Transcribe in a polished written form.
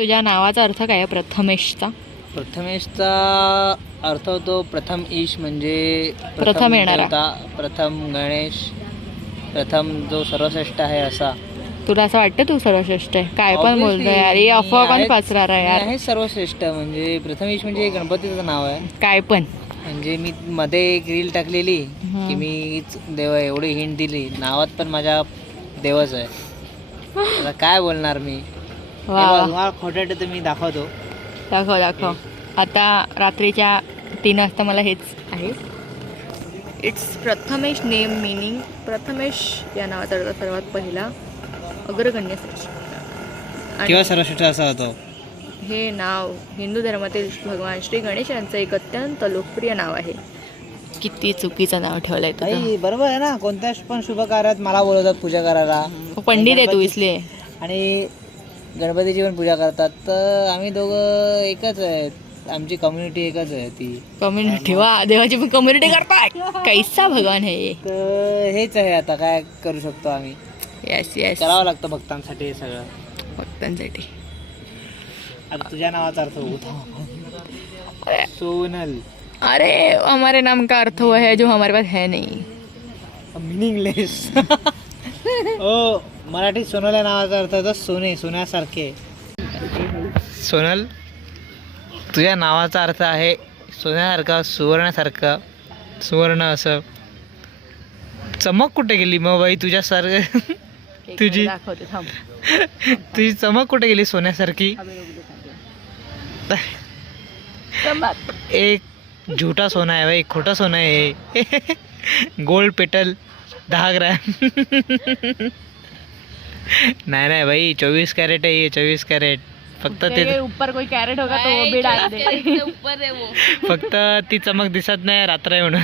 तुझ्या नावाचा अर्थ काय आहे प्रथमेशचा? प्रथमेशचा अर्थ होतो प्रथम ईश, म्हणजे प्रथम येणारा. देवता, प्रथम गणेश, प्रथम जो सर्वश्रेष्ठ आहे असा. तुला असं वाटतं तू सर्वश्रेष्ठ आहे? काय पण Obviously, बोलतोय यार, ही अफवा कोण पसरणार आहे मी यार? आहे सर्वश्रेष्ठ, म्हणजे प्रथमेश म्हणजे गणपतीचं नाव आहे. काय पण म्हणजे मी मध्ये एक रील टाकलेली की मीच देव आहे, एवढी हिंट दिली, नावात पण माझ्या देवच आहे. आता काय बोलणार मी. हे वा बघ, वा. मला खोटं तर मी दाखवतो. दाखव. आता रात्रीच्या 3 वाजता मला हेच आहे. It's Prathamesh name meaning. Prathamesh या नावाचा अर्थ सर्वात पहिला, अग्रगण्य श्रेष्ठ. किंवा आणि सर्वश्रेष्ठ असा होतो. हे नाव हिंदू धर्मातील भगवान श्री गणेश यांचं एक अत्यंत लोकप्रिय नाव आहे. किती चुकीचं नाव ठेवलंय तुझं. आई बरोबर आहे ना, कोणत्या पण शुभ कार्यात मला बोलवतात पूजा करायला. पंडित आहे तू इसलिए. आणि गणपतीची पण पूजा करतात, तर आम्ही दोघं एकच आहेत, आमची कम्युनिटी एकच आहे ती. कम्युनिटी वा, देवाची पण कम्युनिटी करताय. कैसा भगवान आहे. तर हेच आहे, आता काय करू शकतो आम्ही. येस करावं लागतं भक्तांसाठी हे सगळं. भक्तांसाठी. आता तुझ्या नावाचा अर्थ होता सोनल. अरे हमारे नाम का अर्थ वो है जो हमारे पास है नहीं. मिनिंगलेस. हो, मराठीत सोनल या नावाचा अर्थ होता सोने, सोन्यासारखे. सोनल, तुझ्या नावाचा अर्थ आहे सोन्यासारखा, सुवर्णासारखा, सुवर्ण असं. चमक कुठे गेली मग बाई तुझ्यासारखं? तुझी दाखवते थांब. तुझी चमक कुठे गेली सोन्यासारखी? एक झूठा सोना आहे भाई, खोटा सोना आहे. गोल्ड पेटल 10 ग्रॅम. नाही भाई, 24 कॅरेट आहे, 24 कॅरेट. फक्त ते ऊपर कोई कैरेट होगा तो वो भी डाल दे. फक्त ती चमक दिसत नाही, रात्र आहे म्हणून.